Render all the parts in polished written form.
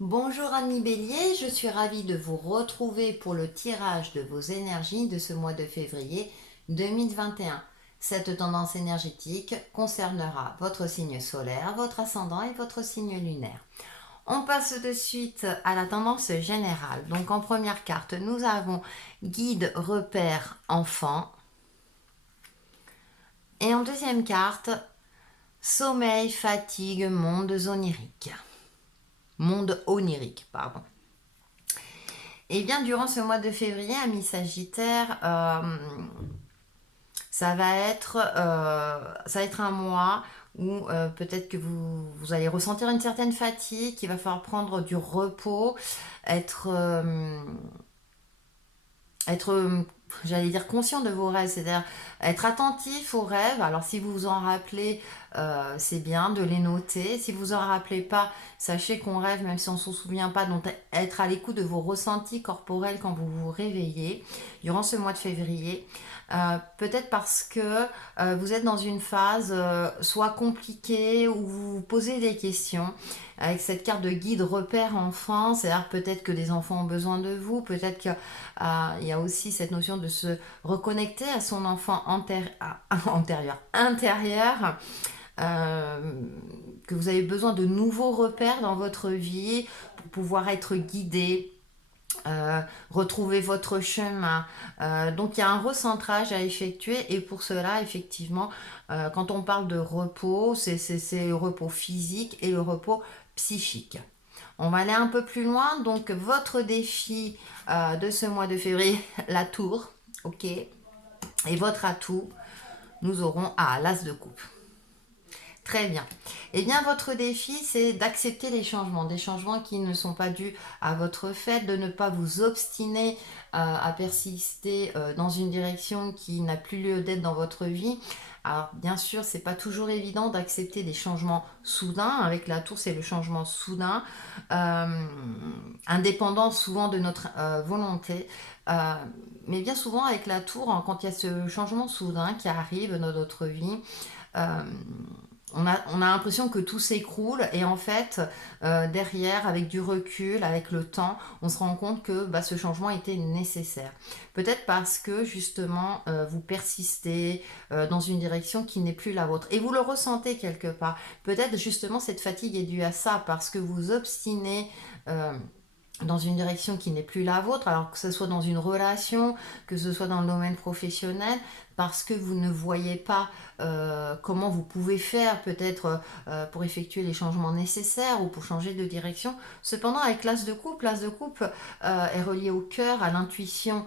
Bonjour Annie Bélier, je suis ravie de vous retrouver pour le tirage de vos énergies de ce mois de février 2021. Cette tendance énergétique concernera votre signe solaire, votre ascendant et votre signe lunaire. On passe de suite à la tendance générale. Donc en première carte, nous avons guide, repère, enfant. Et en deuxième carte, sommeil, fatigue, monde onirique. Monde onirique, pardon. Et bien, durant ce mois de février, ami Sagittaire, ça va être un mois où peut-être que vous allez ressentir une certaine fatigue, qu'il va falloir prendre du repos, être, euh, être j'allais dire conscient de vos rêves, c'est-à-dire être attentif aux rêves. Alors si vous vous en rappelez, c'est bien de les noter. Si vous vous en rappelez pas, sachez qu'on rêve même si on ne s'en souvient pas. Donc être à l'écoute de vos ressentis corporels quand vous vous réveillez durant ce mois de février. Peut-être parce que vous êtes dans une phase soit compliquée où vous vous posez des questions avec cette carte de guide repère enfant, c'est-à-dire peut-être que des enfants ont besoin de vous, peut-être qu'il y a aussi cette notion de se reconnecter à son enfant intérieur, euh, que vous avez besoin de nouveaux repères dans votre vie pour pouvoir être guidé, retrouver votre chemin. Donc il y a un recentrage à effectuer et pour cela, effectivement, quand on parle de repos, c'est le repos physique et le repos psychique. On va aller un peu plus loin. Donc votre défi de ce mois de février, la tour, ok. Et votre atout, nous aurons l'as de coupe. Très bien. Eh bien, votre défi, c'est d'accepter les changements, des changements qui ne sont pas dus à votre fait, de ne pas vous obstiner à persister dans une direction qui n'a plus lieu d'être dans votre vie. Alors, bien sûr, c'est pas toujours évident d'accepter des changements soudains. Avec la tour, c'est le changement soudain, euh, indépendant souvent de notre volonté. Euh, mais bien souvent, avec la tour, hein, quand il y a ce changement soudain qui arrive dans notre vie, euh, on a l'impression que tout s'écroule et en fait, derrière, avec du recul, avec le temps, on se rend compte que ce changement était nécessaire. Peut-être parce que justement, vous persistez dans une direction qui n'est plus la vôtre et vous le ressentez quelque part. Peut-être justement cette fatigue est due à ça parce que vous obstinez. Dans une direction qui n'est plus la vôtre, alors que ce soit dans une relation, que ce soit dans le domaine professionnel, parce que vous ne voyez pas comment vous pouvez faire peut-être pour effectuer les changements nécessaires ou pour changer de direction. Cependant, avec l'as de coupe est relié au cœur, à l'intuition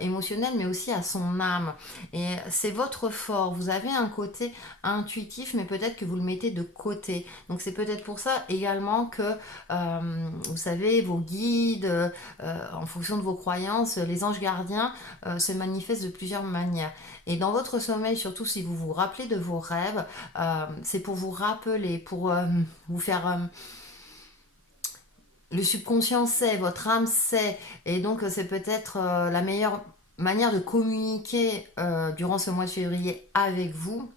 émotionnelle, mais aussi à son âme. Et c'est votre fort. Vous avez un côté intuitif, mais peut-être que vous le mettez de côté. Donc c'est peut-être pour ça également que, vous savez, vos guides, en fonction de vos croyances, les anges gardiens se manifestent de plusieurs manières. Et dans votre sommeil, surtout si vous vous rappelez de vos rêves, c'est pour vous rappeler, pour vous faire... le subconscient sait, votre âme sait, et donc c'est peut-être la meilleure manière de communiquer durant ce mois de février avec vous.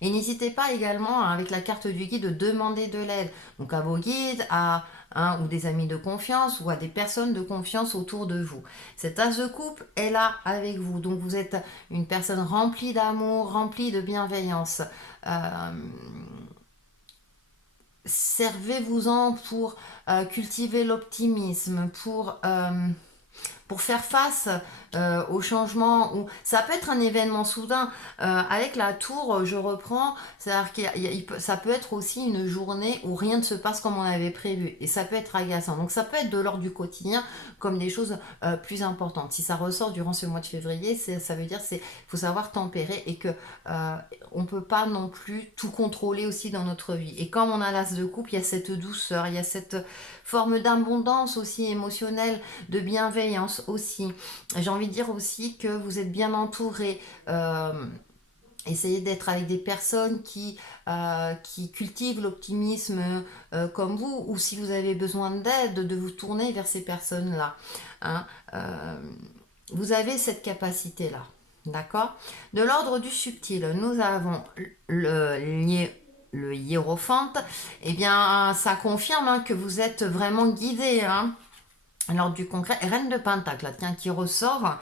Et n'hésitez pas également, hein, avec la carte du guide, de demander de l'aide. Donc à vos guides, à ou des amis de confiance ou à des personnes de confiance autour de vous. Cet as de coupe est là avec vous. Donc vous êtes une personne remplie d'amour, remplie de bienveillance. Euh, Servez-vous-en pour cultiver l'optimisme, pour faire face au changement. Ou ça peut être un événement soudain. Avec la tour, je reprends, c'est-à-dire ça peut être aussi une journée où rien ne se passe comme on avait prévu. Et ça peut être agaçant. Donc ça peut être de l'ordre du quotidien comme des choses plus importantes. Si ça ressort durant ce mois de février, ça veut dire qu'il faut savoir tempérer et que on peut pas non plus tout contrôler aussi dans notre vie. Et comme on a l'as de coupe, il y a cette douceur, il y a cette forme d'abondance aussi émotionnelle, de bienveillance aussi. J'ai envie de dire aussi que vous êtes bien entouré. Essayez d'être avec des personnes qui cultivent l'optimisme comme vous, ou si vous avez besoin d'aide, de vous tourner vers ces personnes-là. Hein. Vous avez cette capacité-là. D'accord. De l'ordre du subtil, nous avons le le hiérophante, eh bien, ça confirme hein, que vous êtes vraiment guidé. Hein. Alors du concret, Reine de Pentacle, là, tiens, qui ressort.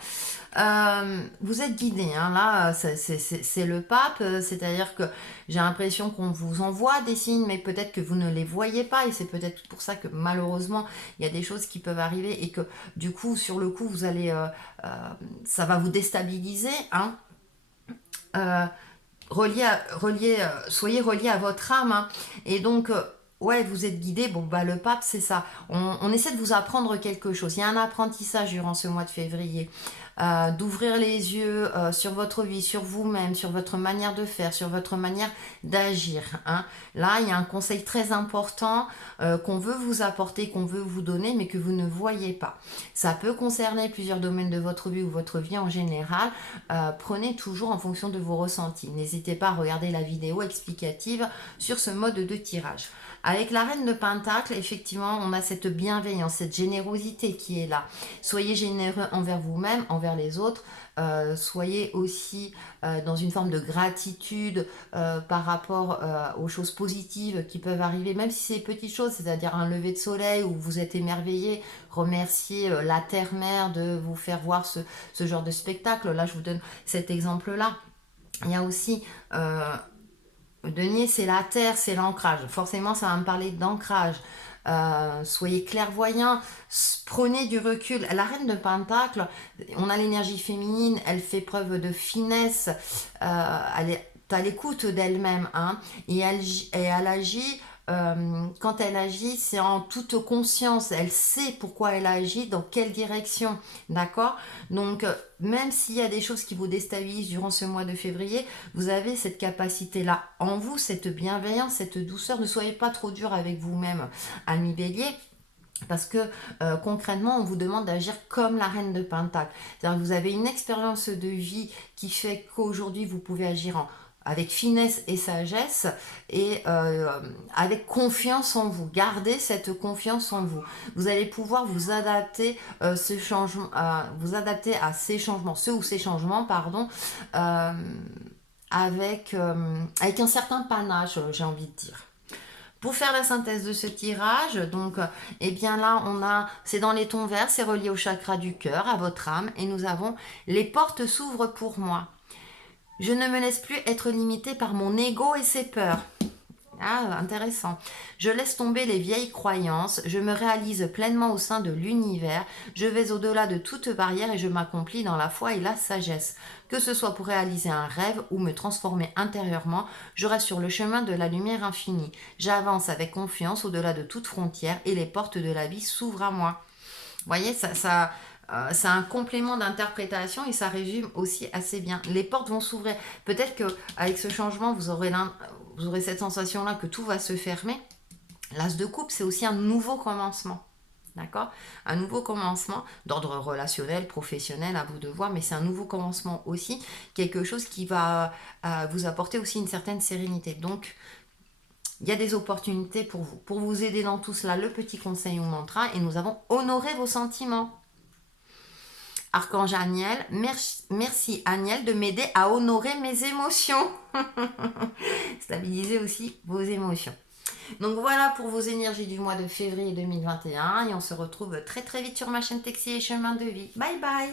Vous êtes guidé, hein, là, c'est le pape, c'est-à-dire que j'ai l'impression qu'on vous envoie des signes, mais peut-être que vous ne les voyez pas, et c'est peut-être pour ça que malheureusement, il y a des choses qui peuvent arriver, et que du coup, sur le coup, vous allez, ça va vous déstabiliser, hein. Euh, soyez relié à votre âme, hein. Et donc, ouais, vous êtes guidé. Bon, bah, le pape, c'est ça. On essaie de vous apprendre quelque chose. Il y a un apprentissage durant ce mois de février. D'ouvrir les yeux sur votre vie, sur vous-même, sur votre manière de faire, sur votre manière d'agir. Hein. Là, il y a un conseil très important qu'on veut vous apporter, qu'on veut vous donner, mais que vous ne voyez pas. Ça peut concerner plusieurs domaines de votre vie ou votre vie en général. Prenez toujours en fonction de vos ressentis. N'hésitez pas à regarder la vidéo explicative sur ce mode de tirage. Avec la reine de Pentacle, effectivement, on a cette bienveillance, cette générosité qui est là. Soyez généreux envers vous-même, envers les autres. Soyez aussi dans une forme de gratitude par rapport aux choses positives qui peuvent arriver, même si c'est petites choses, c'est-à-dire un lever de soleil où vous êtes émerveillé. Remerciez la terre-mère de vous faire voir ce genre de spectacle. Là, je vous donne cet exemple-là. Il y a aussi Denier, c'est la terre, c'est l'ancrage. Forcément, ça va me parler d'ancrage. Soyez clairvoyants, prenez du recul. La reine de Pentacle, on a l'énergie féminine, elle fait preuve de finesse, elle est à l'écoute d'elle-même, hein, et elle agit. Quand elle agit, c'est en toute conscience. Elle sait pourquoi elle agit, dans quelle direction. D'accord. Donc, même s'il y a des choses qui vous déstabilisent durant ce mois de février, vous avez cette capacité-là en vous, cette bienveillance, cette douceur. Ne soyez pas trop dur avec vous-même, ami Bélier. Parce que concrètement, on vous demande d'agir comme la reine de Pentacle. C'est-à-dire que vous avez une expérience de vie qui fait qu'aujourd'hui, vous pouvez agir avec finesse et sagesse et avec confiance en vous. Gardez cette confiance en vous. Vous allez pouvoir vous adapter, vous adapter à ces changements, pardon, euh, avec un certain panache, j'ai envie de dire. Pour faire la synthèse de ce tirage, donc, eh bien là, c'est dans les tons verts, c'est relié au chakra du cœur, à votre âme, et nous avons les portes s'ouvrent pour moi. Je ne me laisse plus être limitée par mon ego et ses peurs. Ah, intéressant. Je laisse tomber les vieilles croyances, je me réalise pleinement au sein de l'univers, je vais au-delà de toute barrière et je m'accomplis dans la foi et la sagesse. Que ce soit pour réaliser un rêve ou me transformer intérieurement, je reste sur le chemin de la lumière infinie. J'avance avec confiance au-delà de toute frontière et les portes de la vie s'ouvrent à moi. Vous voyez, c'est un complément d'interprétation et ça résume aussi assez bien. Les portes vont s'ouvrir. Peut-être qu'avec ce changement, vous aurez cette sensation-là que tout va se fermer. L'as de coupe, c'est aussi un nouveau commencement. D'accord. Un nouveau commencement d'ordre relationnel, professionnel, à vous de voir, mais c'est un nouveau commencement aussi. Quelque chose qui va vous apporter aussi une certaine sérénité. Donc, il y a des opportunités pour vous. Pour vous aider dans tout cela, le petit conseil ou mantra, et nous avons honoré vos sentiments. Archange Aniel, merci Aniel de m'aider à honorer mes émotions. Stabiliser aussi vos émotions. Donc voilà pour vos énergies du mois de février 2021 et on se retrouve très très vite sur ma chaîne Texi et Chemin de Vie. Bye bye.